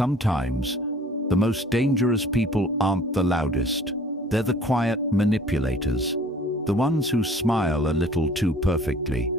sometimes, the most dangerous people aren't the loudest. They're the quiet manipulators, the ones who smile a little too perfectly,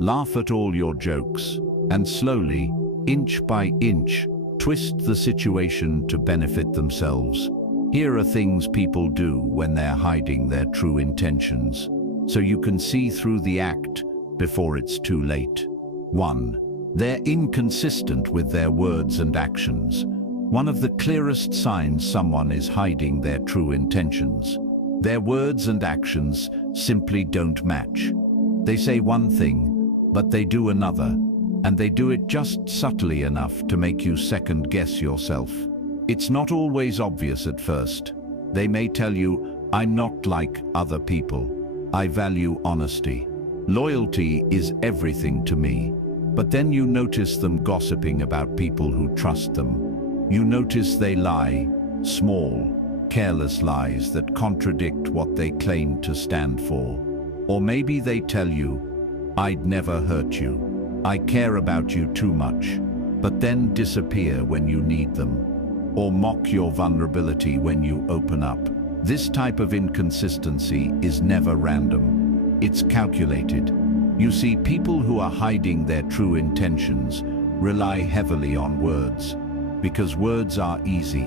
laugh at all your jokes, and slowly, inch by inch, twist the situation to benefit themselves. Here are things people do when they're hiding their true intentions, so you can see through the act before it's too late. 1. They're inconsistent with their words and actions. One of the clearest signs someone is hiding their true intentions. Their words and actions simply don't match. They say one thing, but they do another, and they do it just subtly enough to make you second-guess yourself. It's not always obvious at first. They may tell you, "I'm not like other people. I value honesty. Loyalty is everything to me." But then you notice them gossiping about people who trust them. You notice they lie, small, careless lies that contradict what they claim to stand for. Or maybe they tell you, "I'd never hurt you. I care about you too much," but then disappear when you need them. Or mock your vulnerability when you open up. This type of inconsistency is never random. It's calculated. You see, people who are hiding their true intentions rely heavily on words, because words are easy.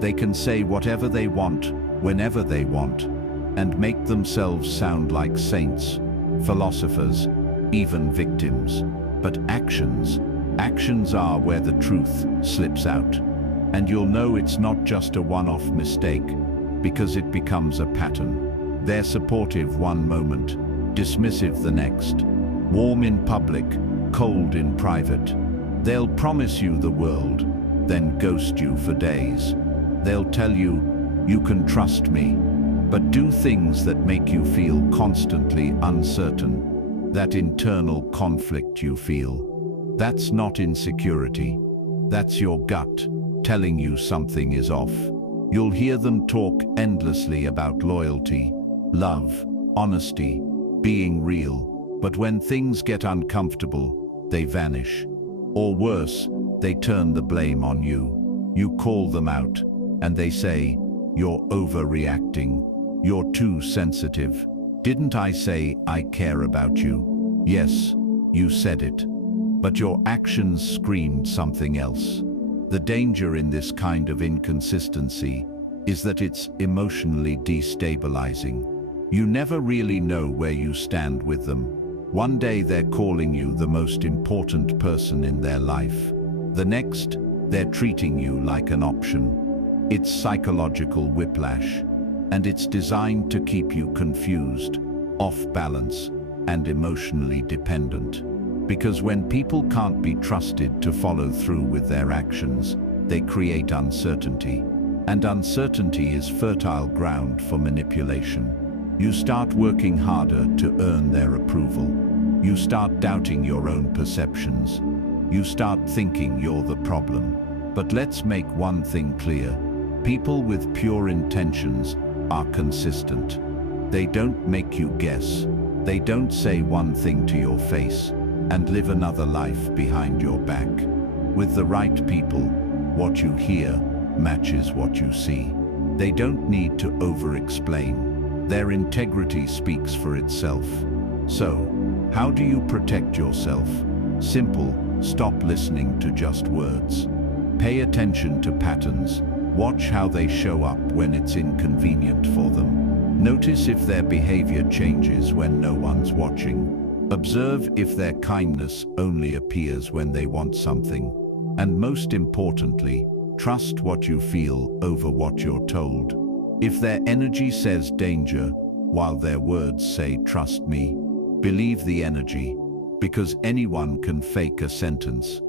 They can say whatever they want, whenever they want, and make themselves sound like saints, philosophers, even victims. But actions are where the truth slips out. And you'll know it's not just a one-off mistake, because it becomes a pattern. They're supportive one moment, dismissive the next, warm in public, cold in private. They'll promise you the world, then ghost you for days. They'll tell you, "You can trust me," but do things that make you feel constantly uncertain. That internal conflict you feel, that's not insecurity. That's your gut telling you something is off. You'll hear them talk endlessly about loyalty, love, honesty, being real, but when things get uncomfortable, they vanish. Or worse, they turn the blame on you. You call them out, and they say, "You're overreacting. You're too sensitive. Didn't I say I care about you?" Yes, you said it, but your actions screamed something else. The danger in this kind of inconsistency is that it's emotionally destabilizing. You never really know where you stand with them. One day they're calling you the most important person in their life. The next, they're treating you like an option. It's psychological whiplash, and it's designed to keep you confused, off balance, and emotionally dependent. Because when people can't be trusted to follow through with their actions, they create uncertainty. And uncertainty is fertile ground for manipulation. You start working harder to earn their approval. You start doubting your own perceptions. You start thinking you're the problem. But let's make one thing clear. People with pure intentions are consistent. They don't make you guess. They don't say one thing to your face and live another life behind your back. With the right people, what you hear matches what you see. They don't need to over-explain. Their integrity speaks for itself. So, how do you protect yourself? Simple, stop listening to just words. Pay attention to patterns. Watch how they show up when it's inconvenient for them. Notice if their behavior changes when no one's watching. Observe if their kindness only appears when they want something. And most importantly, trust what you feel over what you're told. If their energy says danger, while their words say trust me, believe the energy, because anyone can fake a sentence.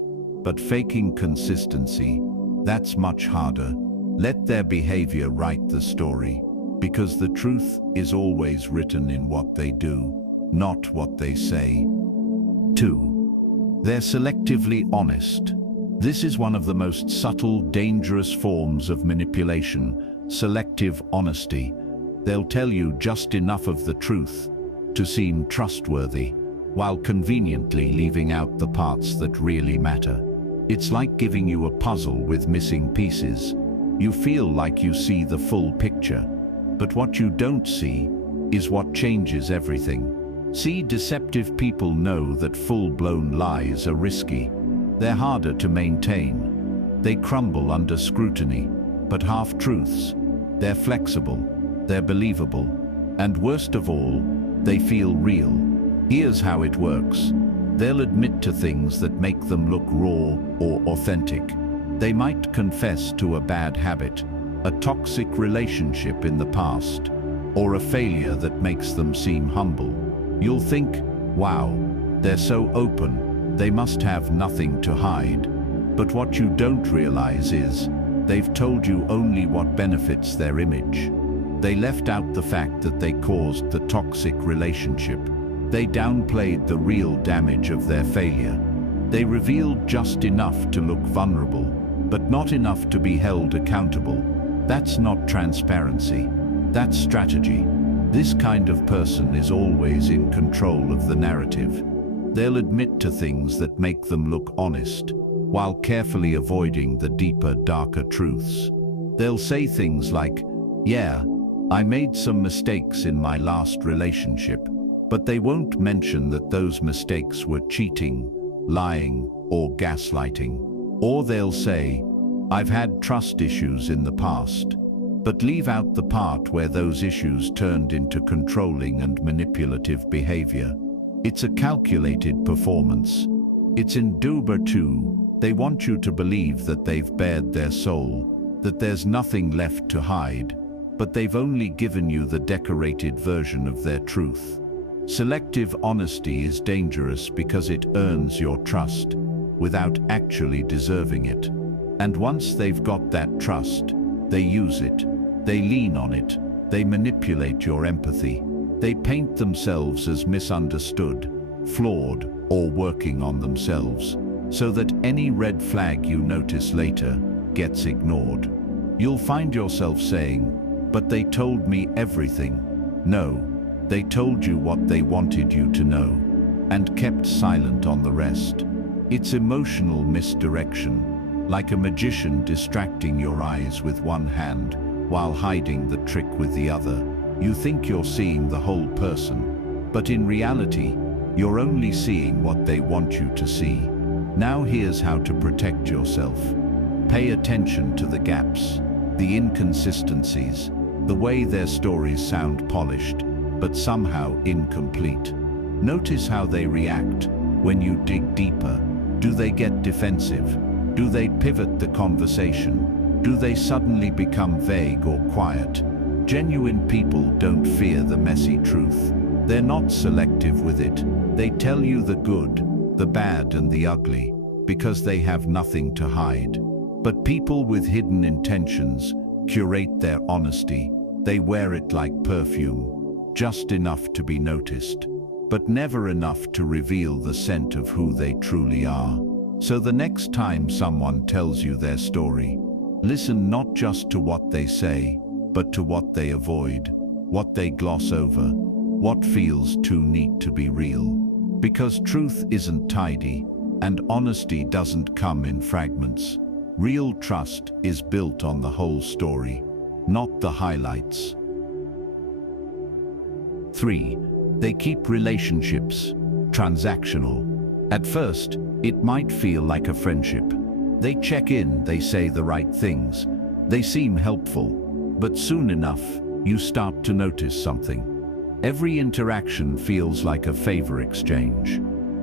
But faking consistency, that's much harder. Let their behavior write the story, because the truth is always written in what they do, not what they say. 2. They're selectively honest. This is one of the most subtle, dangerous forms of manipulation, selective honesty. They'll tell you just enough of the truth to seem trustworthy, while conveniently leaving out the parts that really matter. It's like giving you a puzzle with missing pieces. You feel like you see the full picture, but what you don't see is what changes everything. See, deceptive people know that full-blown lies are risky. They're harder to maintain. They crumble under scrutiny. But half-truths, they're flexible, they're believable, and worst of all, they feel real. Here's how it works. They'll admit to things that make them look raw or authentic. They might confess to a bad habit, a toxic relationship in the past, or a failure that makes them seem humble. You'll think, wow, they're so open, they must have nothing to hide. But what you don't realize is, they've told you only what benefits their image. They left out the fact that they caused the toxic relationship. They downplayed the real damage of their failure. They revealed just enough to look vulnerable, but not enough to be held accountable. That's not transparency. That's strategy. This kind of person is always in control of the narrative. They'll admit to things that make them look honest, while carefully avoiding the deeper, darker truths. They'll say things like, yeah, I made some mistakes in my last relationship, but they won't mention that those mistakes were cheating, lying, or gaslighting. Or they'll say, I've had trust issues in the past, but leave out the part where those issues turned into controlling and manipulative behavior. It's a calculated performance. It's in dober too. They want you to believe that they've bared their soul, that there's nothing left to hide, but they've only given you the decorated version of their truth. Selective honesty is dangerous because it earns your trust without actually deserving it. And once they've got that trust, they use it, they lean on it, they manipulate your empathy. They paint themselves as misunderstood, flawed, or working on themselves, so that any red flag you notice later gets ignored. You'll find yourself saying, but they told me everything. No, they told you what they wanted you to know, and kept silent on the rest. It's emotional misdirection, like a magician distracting your eyes with one hand while hiding the trick with the other. You think you're seeing the whole person, but in reality, you're only seeing what they want you to see. Now here's how to protect yourself. Pay attention to the gaps, the inconsistencies, the way their stories sound polished, but somehow incomplete. Notice how they react when you dig deeper. Do they get defensive? Do they pivot the conversation? Do they suddenly become vague or quiet? Genuine people don't fear the messy truth. They're not selective with it. They tell you the good, the bad, and the ugly, because they have nothing to hide. But people with hidden intentions curate their honesty. They wear it like perfume, just enough to be noticed, but never enough to reveal the scent of who they truly are. So the next time someone tells you their story, listen not just to what they say, but to what they avoid, what they gloss over, what feels too neat to be real. Because truth isn't tidy, and honesty doesn't come in fragments. Real trust is built on the whole story, not the highlights. 3. They keep relationships transactional. At first, it might feel like a friendship. They check in, they say the right things, they seem helpful, but soon enough, you start to notice something. Every interaction feels like a favor exchange,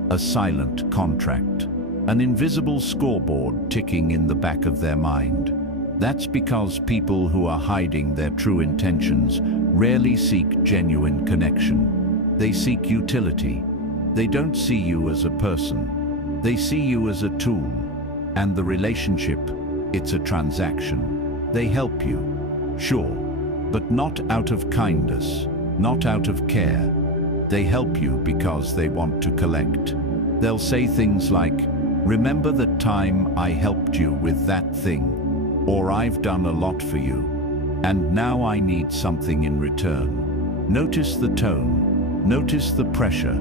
a silent contract, an invisible scoreboard ticking in the back of their mind. That's because people who are hiding their true intentions rarely seek genuine connection. They seek utility. They don't see you as a person. They see you as a tool. And the relationship, it's a transaction. They help you, sure, but not out of kindness, not out of care. They help you because they want to collect. They'll say things like, remember that time I helped you with that thing, or I've done a lot for you, and now I need something in return. Notice the tone, notice the pressure.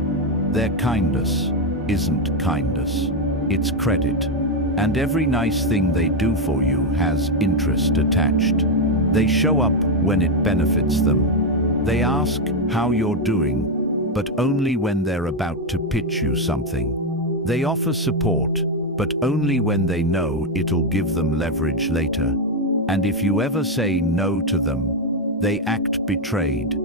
Their kindness isn't kindness, it's credit. And every nice thing they do for you has interest attached. They show up when it benefits them. They ask how you're doing, but only when they're about to pitch you something. They offer support, but only when they know it'll give them leverage later. And if you ever say no to them, they act betrayed,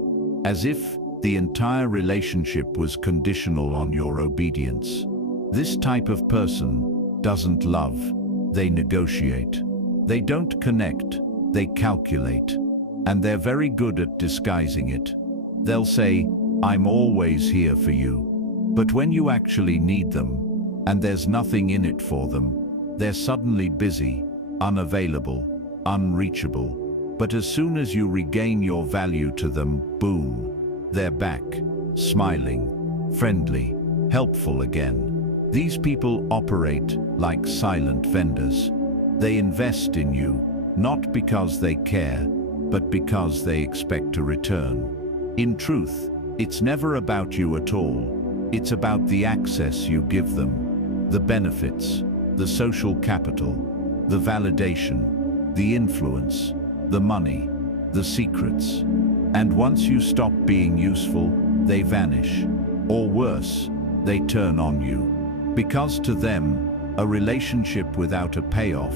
as if the entire relationship was conditional on your obedience. This type of person doesn't love, they negotiate. They don't connect, they calculate. And they're very good at disguising it. They'll say, "I'm always here for you." But when you actually need them, and there's nothing in it for them, they're suddenly busy, unavailable, unreachable. But as soon as you regain your value to them, boom, they're back, smiling, friendly, helpful again. These people operate like silent vendors. They invest in you, not because they care, but because they expect a return. In truth, it's never about you at all. It's about the access you give them, the benefits, the social capital, the validation, the influence, the money, the secrets. And once you stop being useful, they vanish. Or worse, they turn on you. Because to them, a relationship without a payoff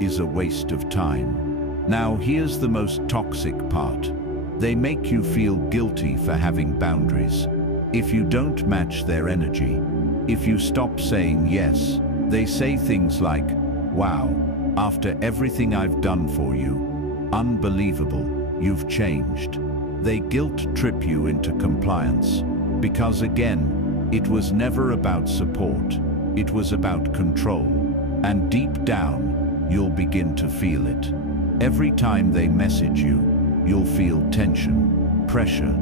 is a waste of time. Now here's the most toxic part. They make you feel guilty for having boundaries. If you don't match their energy, if you stop saying yes, they say things like, "Wow, after everything I've done for you, unbelievable, you've changed." They guilt trip you into compliance. Because again, it was never about support, it was about control. And deep down, you'll begin to feel it. Every time they message you, you'll feel tension, pressure,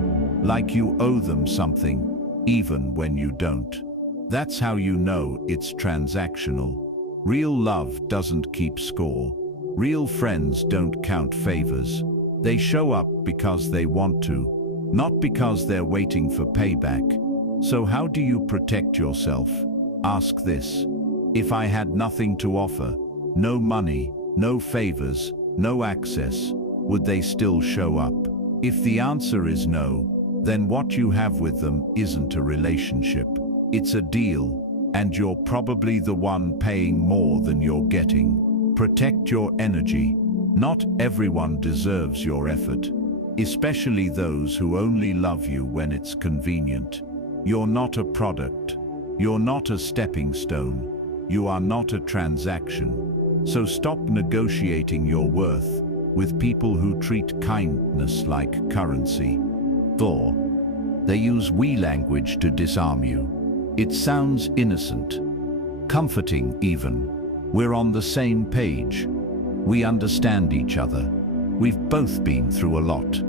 like you owe them something, even when you don't. That's how you know it's transactional. Real love doesn't keep score. Real friends don't count favors. They show up because they want to, not because they're waiting for payback. So how do you protect yourself? Ask this. If I had nothing to offer, no money, no favors, no access, would they still show up? If the answer is no, then what you have with them isn't a relationship. It's a deal, and you're probably the one paying more than you're getting. Protect your energy. Not everyone deserves your effort, especially those who only love you when it's convenient. You're not a product. You're not a stepping stone. You are not a transaction. So stop negotiating your worth with people who treat kindness like currency. 4. They use we language to disarm you. It sounds innocent, comforting even. We're on the same page. We understand each other. We've both been through a lot.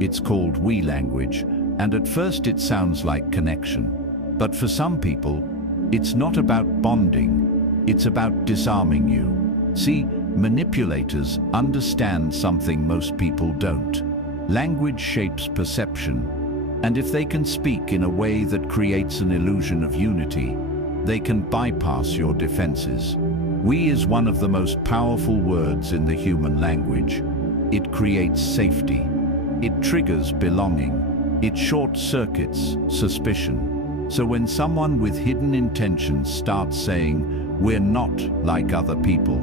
It's called we language, and at first it sounds like connection. But for some people, it's not about bonding, it's about disarming you. See, manipulators understand something most people don't. Language shapes perception, and if they can speak in a way that creates an illusion of unity, they can bypass your defenses. We is one of the most powerful words in the human language. It creates safety. It triggers belonging. It short-circuits suspicion. So when someone with hidden intentions starts saying, "We're not like other people.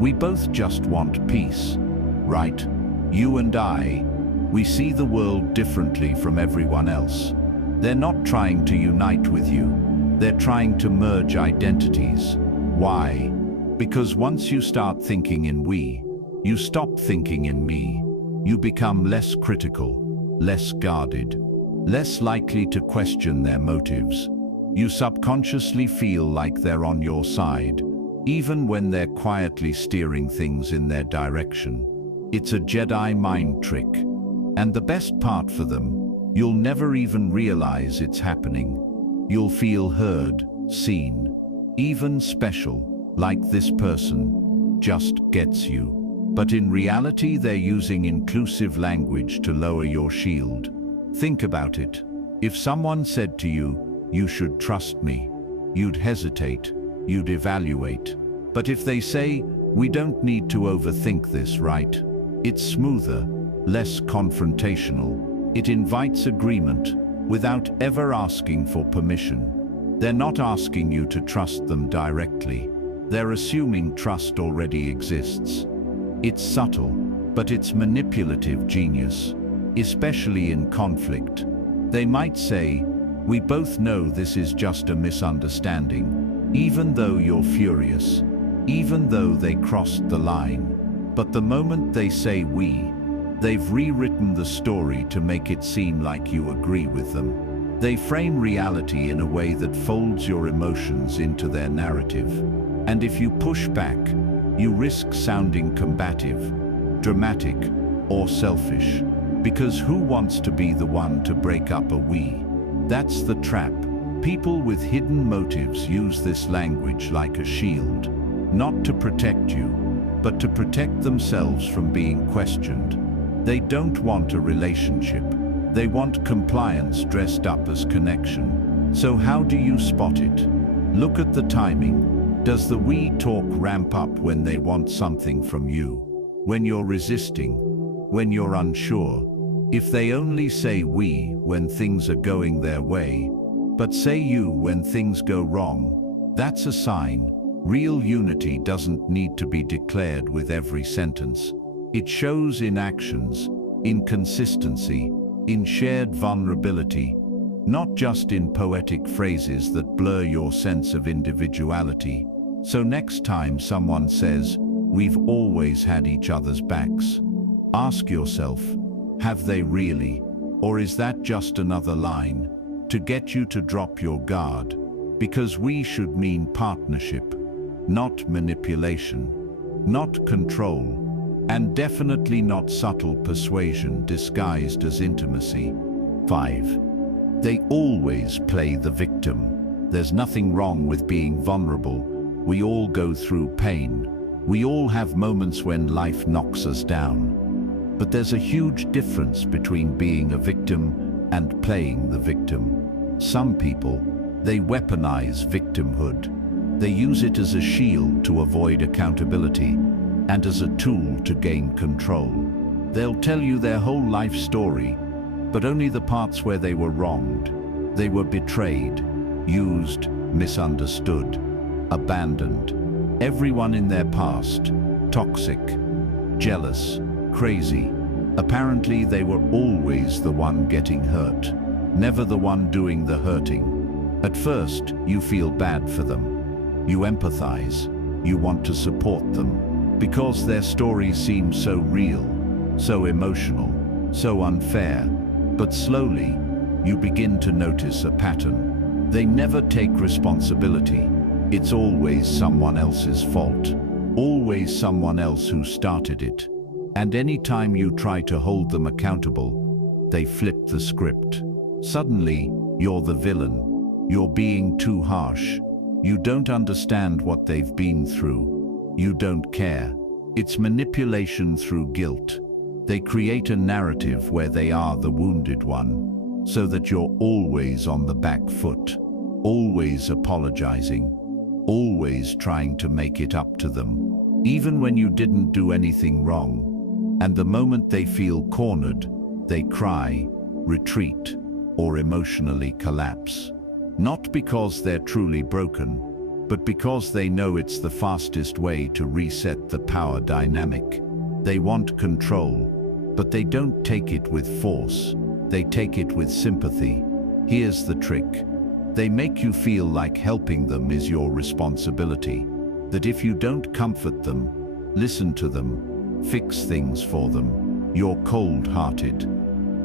We both just want peace," right? You and I, we see the world differently from everyone else. They're not trying to unite with you. They're trying to merge identities. Why? Because once you start thinking in we, you stop thinking in me. You become less critical, less guarded, less likely to question their motives. You subconsciously feel like they're on your side, even when they're quietly steering things in their direction. It's a Jedi mind trick. And the best part for them, you'll never even realize it's happening. You'll feel heard, seen, even special, like this person just gets you. But in reality, they're using inclusive language to lower your shield. Think about it. If someone said to you, "You should trust me," you'd hesitate, you'd evaluate. But if they say, "We don't need to overthink this, right?" It's smoother, less confrontational. It invites agreement without ever asking for permission. They're not asking you to trust them directly. They're assuming trust already exists. It's subtle, but it's manipulative genius, especially in conflict. They might say, "We both know this is just a misunderstanding," even though you're furious, even though they crossed the line. But the moment they say "we," they've rewritten the story to make it seem like you agree with them. They frame reality in a way that folds your emotions into their narrative. And if you push back, you risk sounding combative, dramatic, or selfish. Because who wants to be the one to break up a "we"? That's the trap. People with hidden motives use this language like a shield, not to protect you, but to protect themselves from being questioned. They don't want a relationship. They want compliance dressed up as connection. So how do you spot it? Look at the timing. Does the "we" talk ramp up when they want something from you? When you're resisting? When you're unsure? If they only say "we" when things are going their way, but say "you" when things go wrong, that's a sign. Real unity doesn't need to be declared with every sentence. It shows in actions, in consistency, in shared vulnerability, not just in poetic phrases that blur your sense of individuality. So next time someone says, "We've always had each other's backs," ask yourself, have they really? Or is that just another line to get you to drop your guard? Because "we" should mean partnership, not manipulation, not control, and definitely not subtle persuasion disguised as intimacy. 5. They always play the victim. There's nothing wrong with being vulnerable. We all go through pain. We all have moments when life knocks us down. But there's a huge difference between being a victim and playing the victim. Some people, they weaponize victimhood. They use it as a shield to avoid accountability and as a tool to gain control. They'll tell you their whole life story, but only the parts where they were wronged. They were betrayed, used, misunderstood, abandoned. Everyone in their past, toxic, jealous, crazy. Apparently they were always the one getting hurt, never the one doing the hurting. At first, you feel bad for them. You empathize. You want to support them, because their stories seem so real, so emotional, so unfair. But slowly, you begin to notice a pattern. They never take responsibility. It's always someone else's fault. Always someone else who started it. And anytime you try to hold them accountable, they flip the script. Suddenly, you're the villain. You're being too harsh. You don't understand what they've been through. You don't care. It's manipulation through guilt. They create a narrative where they are the wounded one, so that you're always on the back foot, always apologizing, always trying to make it up to them, even when you didn't do anything wrong. And the moment they feel cornered, they cry, retreat, or emotionally collapse. Not because they're truly broken, but because they know it's the fastest way to reset the power dynamic. They want control, but they don't take it with force. They take it with sympathy. Here's the trick. They make you feel like helping them is your responsibility. That if you don't comfort them, listen to them, fix things for them, you're cold-hearted.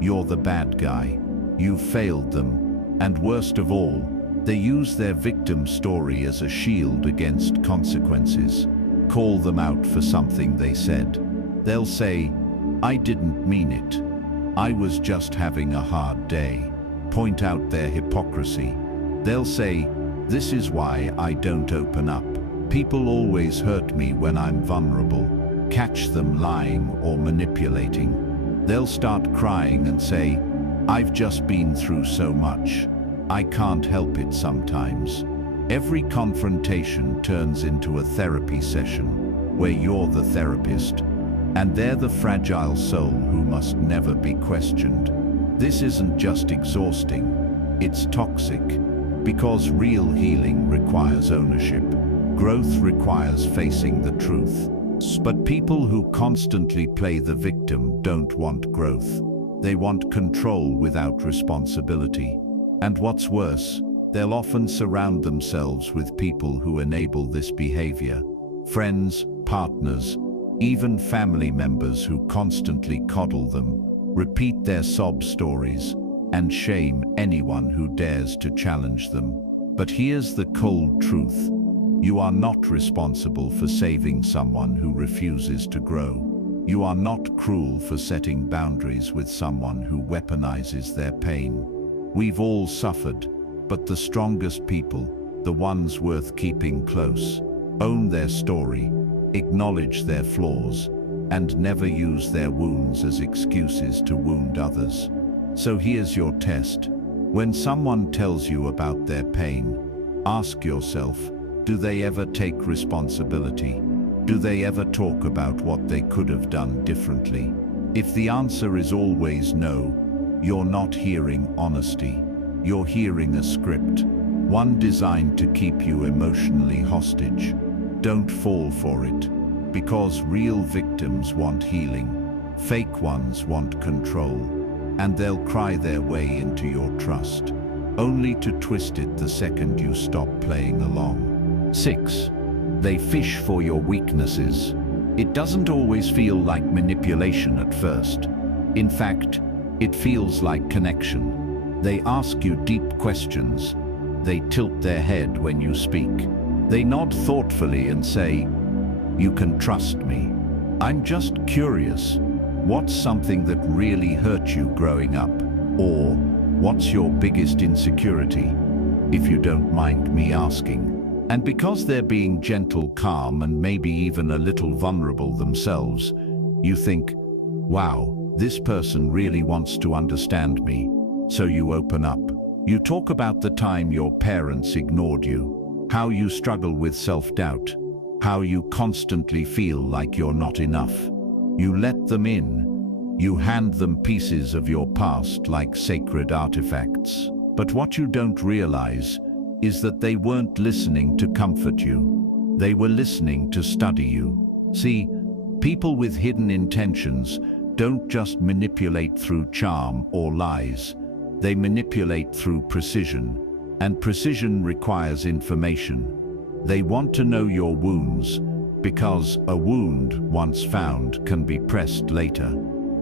You're the bad guy. You've failed them. And worst of all, they use their victim story as a shield against consequences. Call them out for something they said. They'll say, "I didn't mean it. I was just having a hard day." Point out their hypocrisy. They'll say, "This is why I don't open up. People always hurt me when I'm vulnerable." Catch them lying or manipulating. They'll start crying and say, "I've just been through so much. I can't help it sometimes." Every confrontation turns into a therapy session where you're the therapist, and they're the fragile soul who must never be questioned. This isn't just exhausting, it's toxic, because real healing requires ownership. Growth requires facing the truth. But people who constantly play the victim don't want growth. They want control without responsibility. And what's worse, they'll often surround themselves with people who enable this behavior. Friends, partners, even family members who constantly coddle them, repeat their sob stories, and shame anyone who dares to challenge them. But here's the cold truth. You are not responsible for saving someone who refuses to grow. You are not cruel for setting boundaries with someone who weaponizes their pain. We've all suffered, but the strongest people, the ones worth keeping close, own their story, acknowledge their flaws, and never use their wounds as excuses to wound others. So here's your test. When someone tells you about their pain, ask yourself, do they ever take responsibility? Do they ever talk about what they could have done differently? If the answer is always no, you're not hearing honesty. You're hearing a script, one designed to keep you emotionally hostage. Don't fall for it, because real victims want healing, fake ones want control, and they'll cry their way into your trust, only to twist it the second you stop playing along. 6. They fish for your weaknesses. It doesn't always feel like manipulation at first. In fact, it feels like connection. They ask you deep questions. They tilt their head when you speak. They nod thoughtfully and say, "You can trust me." I'm just curious. What's something that really hurt you growing up? Or what's your biggest insecurity? If you don't mind me asking. And because they're being gentle, calm, and maybe even a little vulnerable themselves, you think, wow, this person really wants to understand me. So you open up. You talk about the time your parents ignored you, how you struggle with self-doubt, how you constantly feel like you're not enough. You let them in. You hand them pieces of your past like sacred artifacts. But what you don't realize is that they weren't listening to comfort you. They were listening to study you. See, people with hidden intentions don't just manipulate through charm or lies. They manipulate through precision, and precision requires information. They want to know your wounds, because a wound once found can be pressed later.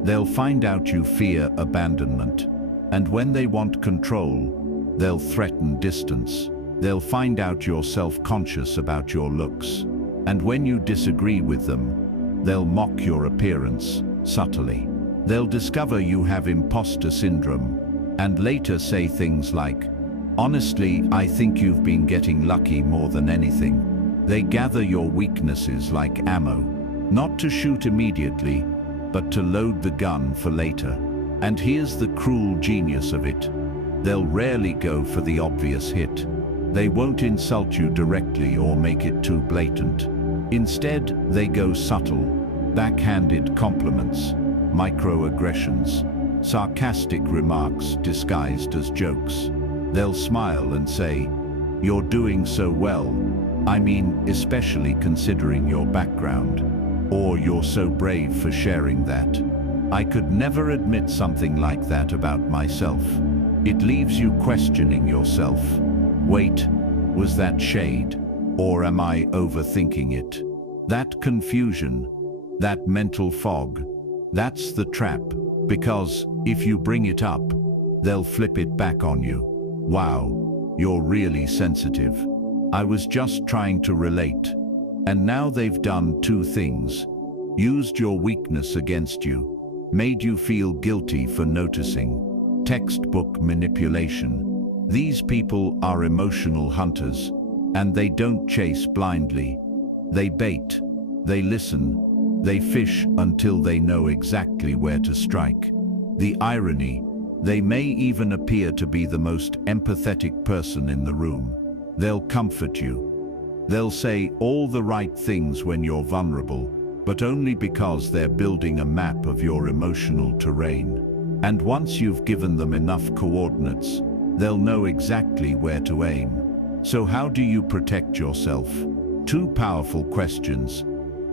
They'll find out you fear abandonment, and when they want control, they'll threaten distance. They'll find out you're self-conscious about your looks, and when you disagree with them, they'll mock your appearance subtly. They'll discover you have imposter syndrome, and later say things like, "Honestly, I think you've been getting lucky more than anything." They gather your weaknesses like ammo, not to shoot immediately, but to load the gun for later. And here's the cruel genius of it. They'll rarely go for the obvious hit. They won't insult you directly or make it too blatant. Instead, they go subtle, backhanded compliments, microaggressions, sarcastic remarks disguised as jokes. They'll smile and say, "You're doing so well. I mean, especially considering your background." Or, "You're so brave for sharing that. I could never admit something like that about myself." It leaves you questioning yourself. Wait, was that shade? Or am I overthinking it? That confusion, that mental fog, that's the trap. Because if you bring it up, they'll flip it back on you. "Wow, you're really sensitive. I was just trying to relate." And now they've done two things: used your weakness against you, made you feel guilty for noticing. Textbook manipulation. These people are emotional hunters, and they don't chase blindly. They bait, they listen, they fish until they know exactly where to strike. The irony, they may even appear to be the most empathetic person in the room. They'll comfort you. They'll say all the right things when you're vulnerable, but only because they're building a map of your emotional terrain. And once you've given them enough coordinates, they'll know exactly where to aim. So how do you protect yourself? Two powerful questions.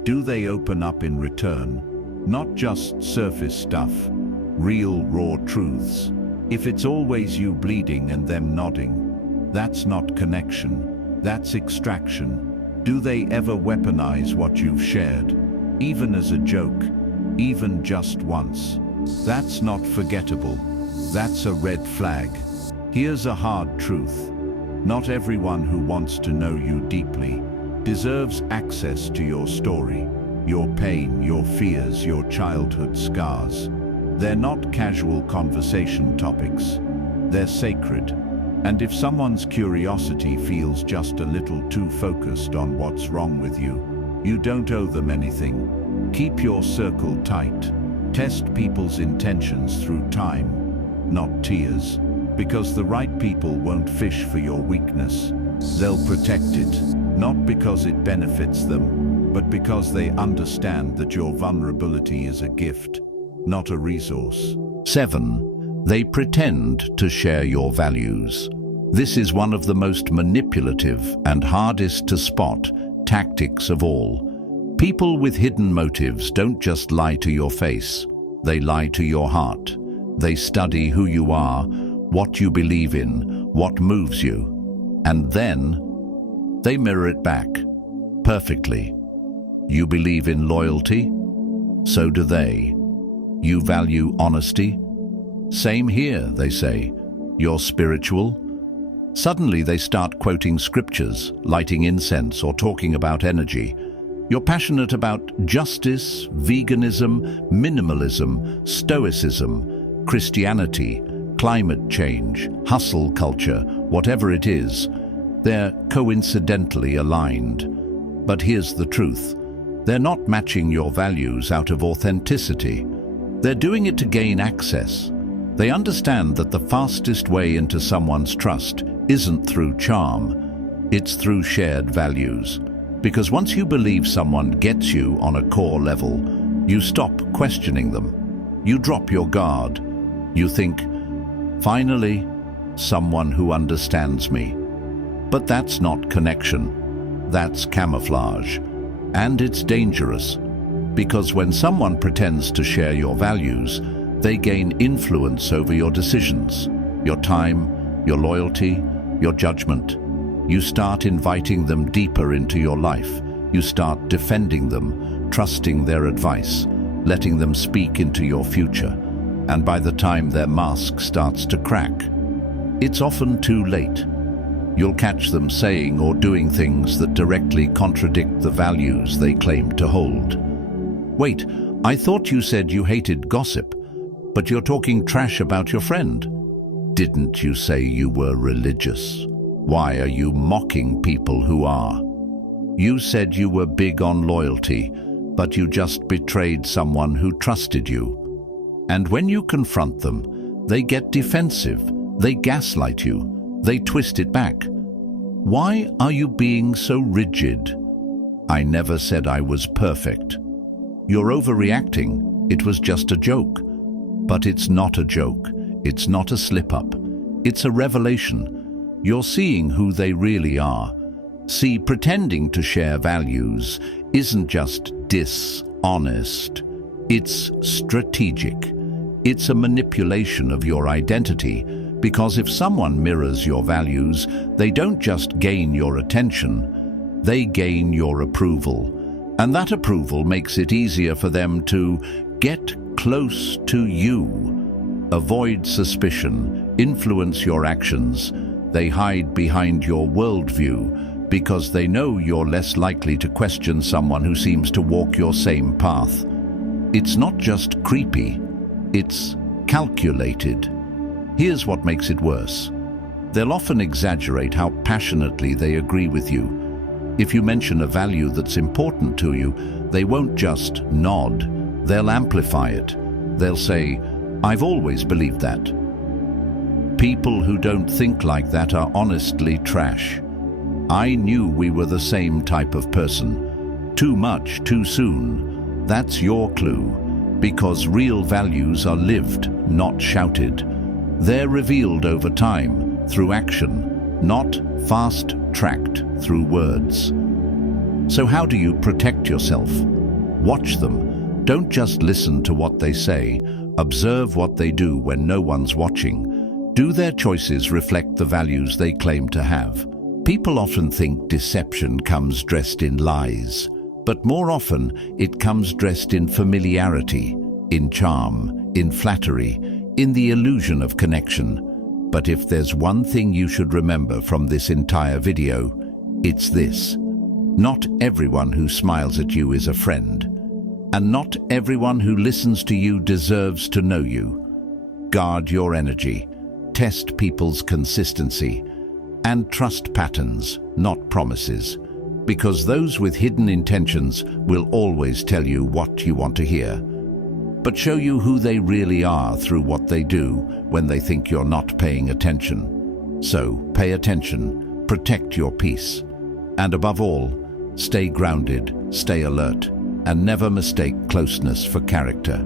Do they open up in return? Not just surface stuff, real raw truths. If it's always you bleeding and them nodding, that's not connection, that's extraction. Do they ever weaponize what you've shared? Even as a joke, even just once. That's not forgettable. That's a red flag. Here's a hard truth. Not everyone who wants to know you deeply deserves access to your story, your pain, your fears, your childhood scars. They're not casual conversation topics. They're sacred. And if someone's curiosity feels just a little too focused on what's wrong with you, you don't owe them anything. Keep your circle tight. Test people's intentions through time, not tears, because the right people won't fish for your weakness. They'll protect it, not because it benefits them, but because they understand that your vulnerability is a gift, not a resource. 7. They pretend to share your values. This is one of the most manipulative and hardest to spot tactics of all. People with hidden motives don't just lie to your face, they lie to your heart. They study who you are, what you believe in, what moves you, and then they mirror it back perfectly. You believe in loyalty? So do they. You value honesty? Same here, they say. You're spiritual? Suddenly they start quoting scriptures, lighting incense, or talking about energy. You're passionate about justice, veganism, minimalism, Stoicism, Christianity, climate change, hustle culture, whatever it is. They're coincidentally aligned. But here's the truth. They're not matching your values out of authenticity. They're doing it to gain access. They understand that the fastest way into someone's trust isn't through charm, it's through shared values. Because once you believe someone gets you on a core level, you stop questioning them. You drop your guard. You think, finally, someone who understands me. But that's not connection. That's camouflage. And it's dangerous. Because when someone pretends to share your values, they gain influence over your decisions, your time, your loyalty, your judgment. You start inviting them deeper into your life. You start defending them, trusting their advice, letting them speak into your future. And by the time their mask starts to crack, it's often too late. You'll catch them saying or doing things that directly contradict the values they claim to hold. Wait, I thought you said you hated gossip, but you're talking trash about your friend. Didn't you say you were religious? Why are you mocking people who are? You said you were big on loyalty, but you just betrayed someone who trusted you. And when you confront them, they get defensive, they gaslight you, they twist it back. Why are you being so rigid? I never said I was perfect. You're overreacting. It was just a joke. But it's not a joke. It's not a slip-up. It's a revelation. You're seeing who they really are. See, pretending to share values isn't just dishonest. It's strategic. It's a manipulation of your identity, because if someone mirrors your values, they don't just gain your attention, they gain your approval. And that approval makes it easier for them to get close to you, avoid suspicion, influence your actions. They hide behind your worldview because they know you're less likely to question someone who seems to walk your same path. It's not just creepy, it's calculated. Here's what makes it worse. They'll often exaggerate how passionately they agree with you. If you mention a value that's important to you, they won't just nod, they'll amplify it. They'll say, "I've always believed that." People who don't think like that are honestly trash. I knew we were the same type of person. Too much, too soon. That's your clue, because real values are lived, not shouted. They're revealed over time, through action, not fast-tracked through words. So how do you protect yourself? Watch them. Don't just listen to what they say. Observe what they do when no one's watching. Do their choices reflect the values they claim to have? People often think deception comes dressed in lies, but more often it comes dressed in familiarity, in charm, in flattery, in the illusion of connection. But if there's one thing you should remember from this entire video, it's this. Not everyone who smiles at you is a friend, and not everyone who listens to you deserves to know you. Guard your energy, test people's consistency, and trust patterns, not promises, because those with hidden intentions will always tell you what you want to hear, but show you who they really are through what they do when they think you're not paying attention. So, pay attention, protect your peace, and above all, stay grounded, stay alert, and never mistake closeness for character.